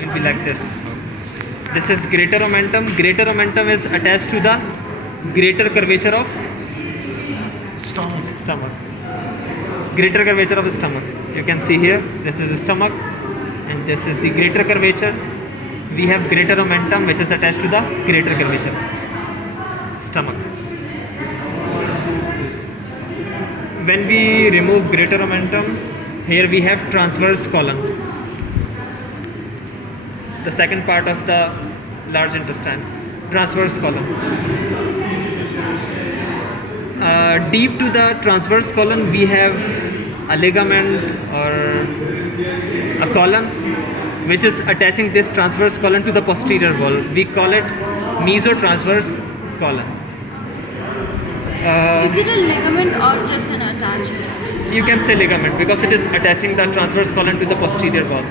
will be like this. This is greater omentum. Greater omentum is attached to the greater curvature of stomach. Greater curvature of stomach. You can see here, this is the stomach and this is the greater curvature. We have greater omentum which is attached to the greater curvature stomach. When we remove greater omentum, here we have transverse colon, the second part of the large intestine, transverse colon. Deep to the transverse colon we have a ligament or a column which is attaching this transverse colon to the posterior wall. We call it mesotransverse colon. Is it a ligament or just an attachment? You can say ligament because it is attaching the transverse colon to the posterior wall.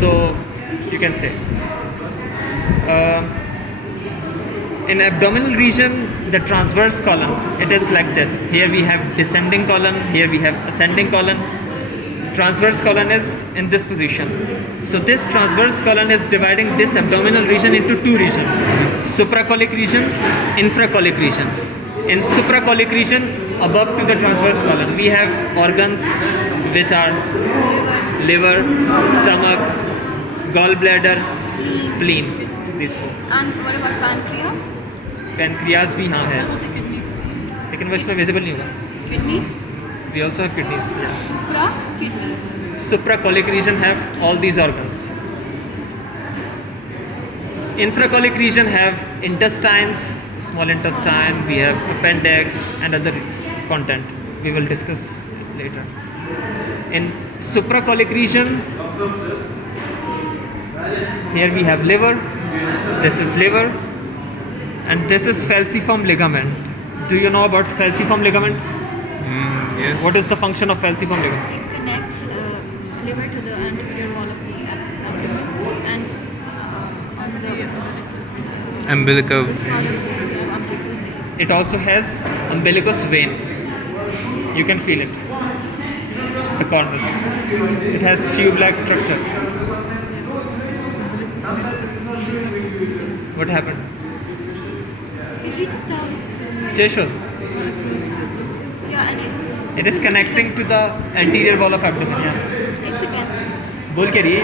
So you can say. In abdominal region, the transverse colon, it is like this. Here we have descending colon, here we have ascending colon. Transverse colon is in this position. So this transverse colon is dividing this abdominal region into two regions, supracolic region, infracolic region. In supracolic region, above to the transverse colon, we have organs which are liver, stomach, gallbladder, spleen. These four. And what about pancreas? Pancreas भी हाँ है, लेकिन वो इसमें visible नहीं होगा. Kidney? We also have kidneys. Yeah. Supra? Kidney. Supracolic region have all these organs. Infracolic region have intestines, small intestine, we have appendix and other content. We will discuss later. In supracolic region, here we have liver, this is liver, and this is falciform ligament. Do you know about falciform ligament? Yes. What is the function of falciform ligament? It connects liver to the anterior wall of the abdomen and as the Umbilical. umbilical. It also has umbilicus vein. You can feel it. The corner. It has tube-like structure. What happened? It reaches down. Cheshul. Yeah, and It is connecting to the anterior wall of abdomen. Yeah. it's again. बोल के रही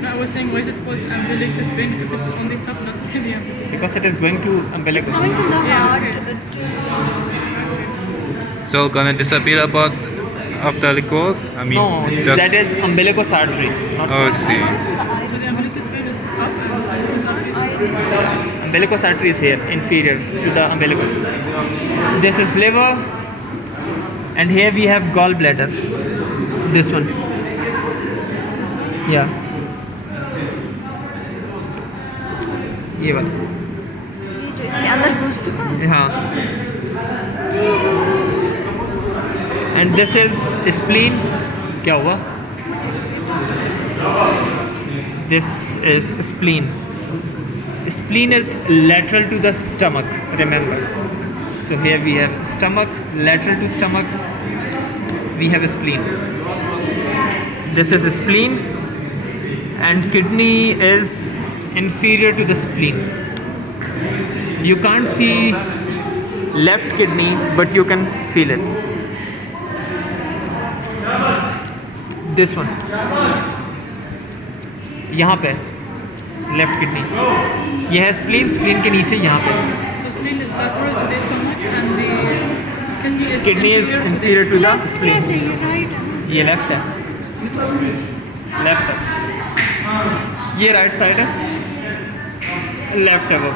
No, I was saying, why is it called umbilicus vein if it's on the top, not in the umbilicus? because it is going to It's umbilicus. coming from the Yeah, heart okay. to So gonna disappear about after the course? I mean, No, it's just. that is umbilicus artery. Not Oh, I see. So the umbilicus vein is up and the umbilicus artery is umbilicus artery is here, inferior to the umbilicus. This is liver, and here we have gallbladder. This one. Yeah. ये वाला. जो इसके अंदर घुस चुका है. हाँ. And this is spleen. क्या हुआ? This is spleen. Spleen is lateral to the stomach, remember. So here we have stomach, lateral to stomach, we have a spleen. This is a spleen, and kidney is inferior to the spleen. You can't see left kidney, but you can feel it. This one. यहाँ पे left kidney. यह है spleen. Spleen के नीचे यहाँ पे So spleen is lateral to the stomach and the kidney is inferior to the कैसे spleen. ये राइट? ये लेफ्ट है. लेफ्ट है. ये राइट साइड है. लेफ्ट है वो.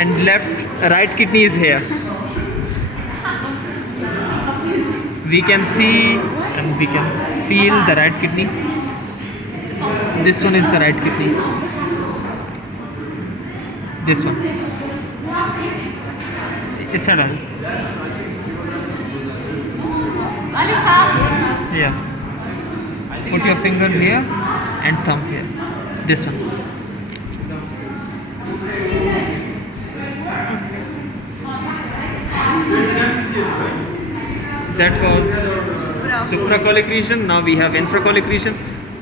And left right kidney is here. We can see and we can feel the right kidney. This one is the right kidney. This one. It's a done. Yeah. Put your finger here and thumb here. This one. that was supracolic region. Now we have infracolic region.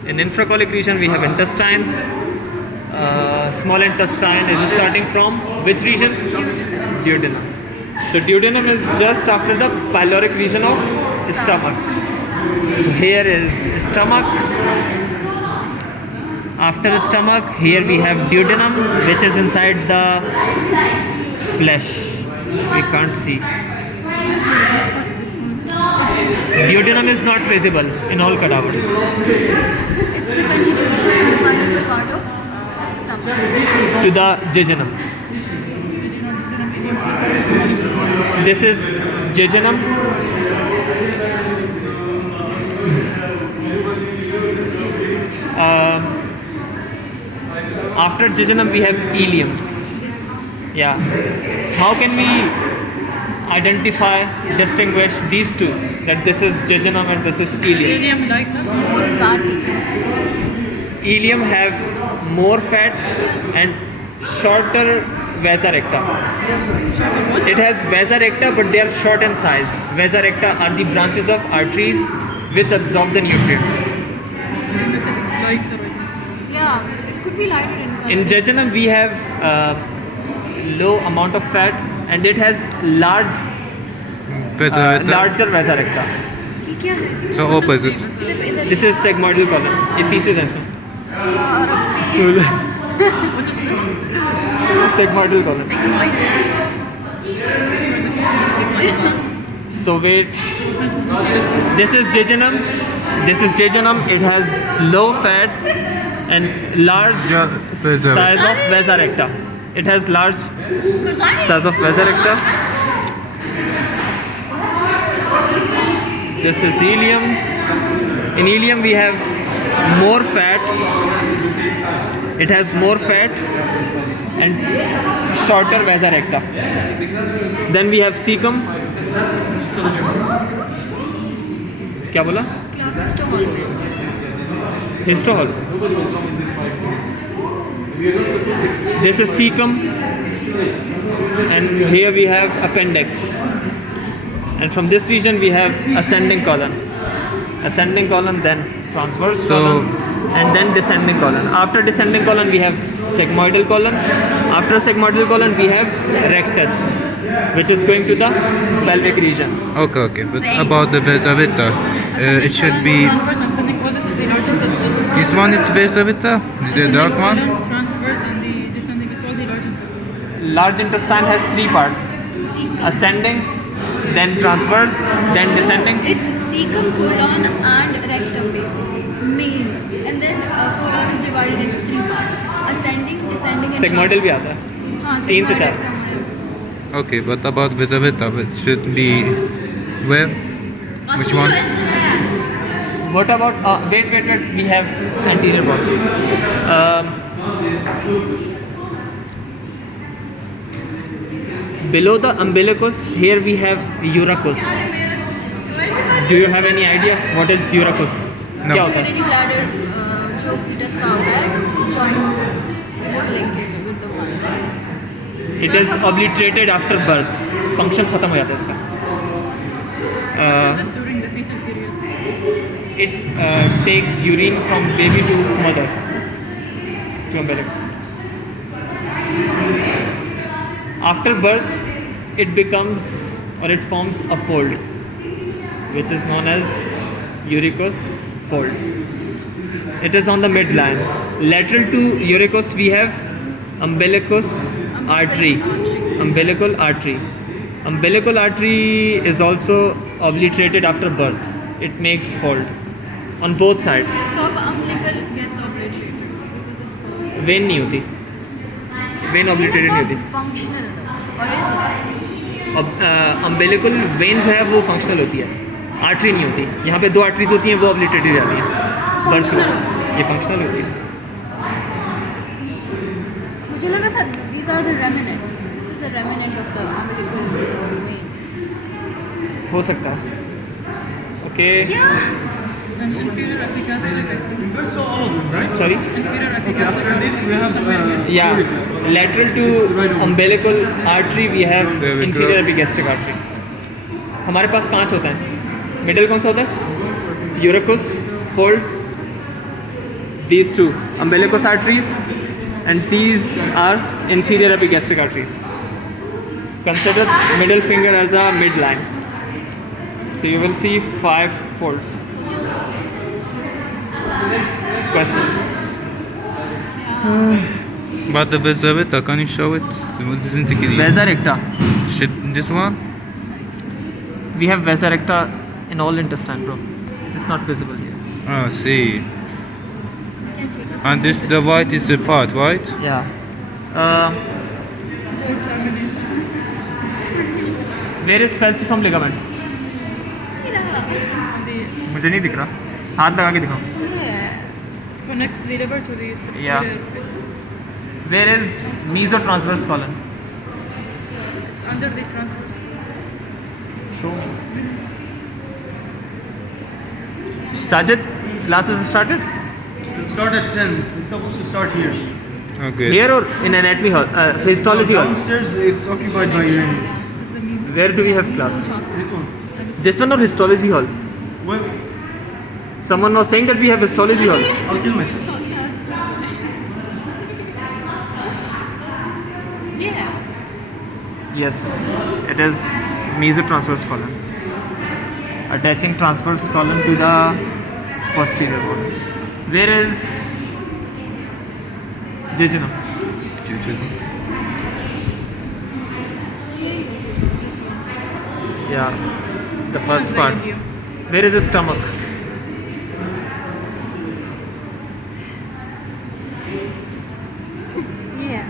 In infracolic region, we have intestines. Small intestine is starting from which region? Duodenum. So duodenum is just after the pyloric region of stomach. So here is stomach. After stomach, here we have duodenum, which is inside the flesh. We can't see. Duodenum is not visible in all cadavers. It's the continuation from the pyloric part of stomach. To the jejunum. This is jejunum. After jejunum we have ileum. Yeah. How can we identify, distinguish these two? That this is jejunum and this is ileum. Ileum lighter. More fatty. Ileum have more fat and shorter vasa recta. Shorter what? It has vasa recta, but they are short in size. Vasa recta are the branches of arteries which absorb the nutrients. So you said it's lighter. I think. Yeah, it could be lighter in color. In jejunum, we have low amount of fat, and it has larger vasa recta. ये क्या है इसमें? So opposite. इधर This is sigmoidal column. Ephesus है इसमें. What is this? Sigmoidal column. So wait. This is jejunum. This is jejunum. It has low fat and large Yeah, vasa size of vasa recta. It has large size of vasa recta. This is ileum. In ileum we have more fat. It has more fat and shorter vasa recta. Then we have cecum. क्या बोला? Classes तो hall में Histol. This is cecum, and here we have appendix. And from this region we have ascending colon, then transverse colon, and then descending colon. After descending colon we have sigmoidal colon. After sigmoidal colon we have rectus, which is going to the pelvic region. Okay. But about the vasa vita, it should be. Transverse and ascending. Well, this is the large intestine. This one is vasa vita, the dark one. Transverse and the descending. It's all the large intestine. Large intestine has three parts: ascending, then transverse, then descending. It's cecum, colon and rectum basically. Main. And then colon is divided into three parts. Ascending, descending and Sigmoidal भी आता है. हाँ, तीन से sigmoid चार. rectum है. Okay, but about vasa vita, it should be where? Which one? What about wait, we have anterior wall. Below the umbilicus, here we have urachus. Do you have any idea what is urachus? No. क्या होता है? Urinary bladder जो fetus का होता है, it joins the what linkage है with the mother. It is obliterated after birth. Function खत्म हो जाता है इसका. Is it during the fetal period? It takes urine from baby to mother to umbilicus. After birth, it becomes or it forms a fold, which is known as urachus fold. It is on the midline. Lateral to urachus, we have umbilicus artery. Umbilical artery. Umbilical artery is also obliterated after birth. It makes fold on both sides. सब umbilical gets obliterated because of course. Vein नहीं होती. Vein obliterated नहीं होती. Functional or is अब umbilical vein जो है वो functional होती है. आर्टरी नहीं होती. यहाँ पे दो आर्टरीज होती हैं वो obliterated जाती हैं. Functional. ये functional होती है. मुझे लगा था these are the remnants. This is a remnant of the umbilical vein. हो सकता है. Okay. And inferior epigastric, I think. Sorry. Inferior epigastric. Somewhere here. Yeah. Lateral to umbilical artery we have There we inferior go. epigastric artery. हमारे पास 5 होता है. Middle कौन सा होता है? यूरकस, fold. These two, umbilicus arteries, and these are inferior epigastric arteries. Consider middle finger as a midline. So you will see 5 folds. Questions? But the vesa recta, can you show it? This isn't clear. Vesa recta. This one? We have vesa recta in all intestine, bro. It is not visible here. Ah, see. Can check it. And this, the white is the fat, right? Yeah. Where is falciform ligament? मुझे नहीं दिख रहा. हाथ लगा के दिखाओ. Connects the liver to the Yeah. Where is mesotransverse colon? It's under the transverse. Show me. Sajid, class is started? It started at 10. It's supposed to start here. Okay. Here or in anatomy hall? Histology hall? Downstairs, it's occupied by urinaries. This is the meso. Where do we have class? This one. This one or histology hall? Well, Someone was saying that we have histology hall. I'll kill myself. Yeah. Yes, it is mesotransverse colon. Attaching transverse colon to the posterior wall. Where is jejunum? This one. Yeah, the This first one's part. labia. Where is the stomach? Yeah.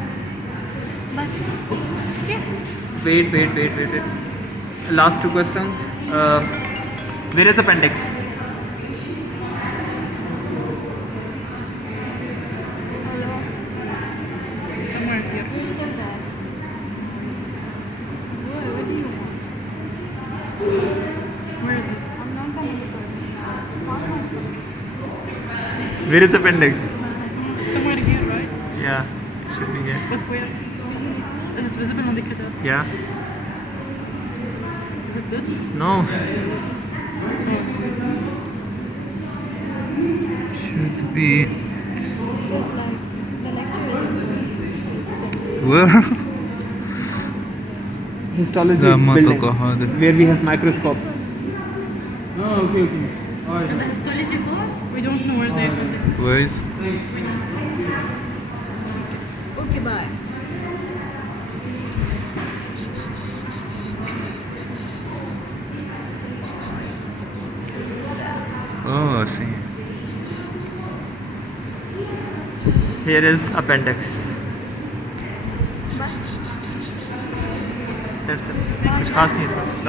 But yeah. Wait. Last two questions. Where is appendix? Somewhere here. You're still there. What do you want? Where is it? I'm not coming for it. Where is appendix? It's somewhere here, right? Yeah, it should be here. But where? Is it visible on the kitab? Yeah. Is it this? No. Should be. Like, the lecture is Well, Histology لا ما building, أتوقع هذا. where we have microscopes. Oh, okay. Alright. the histology board. We don't know where the appendix is. where is? Okay, bye. Oh, I see. Here is appendix. Bye. That's it. कुछ खास नहीं इसमें.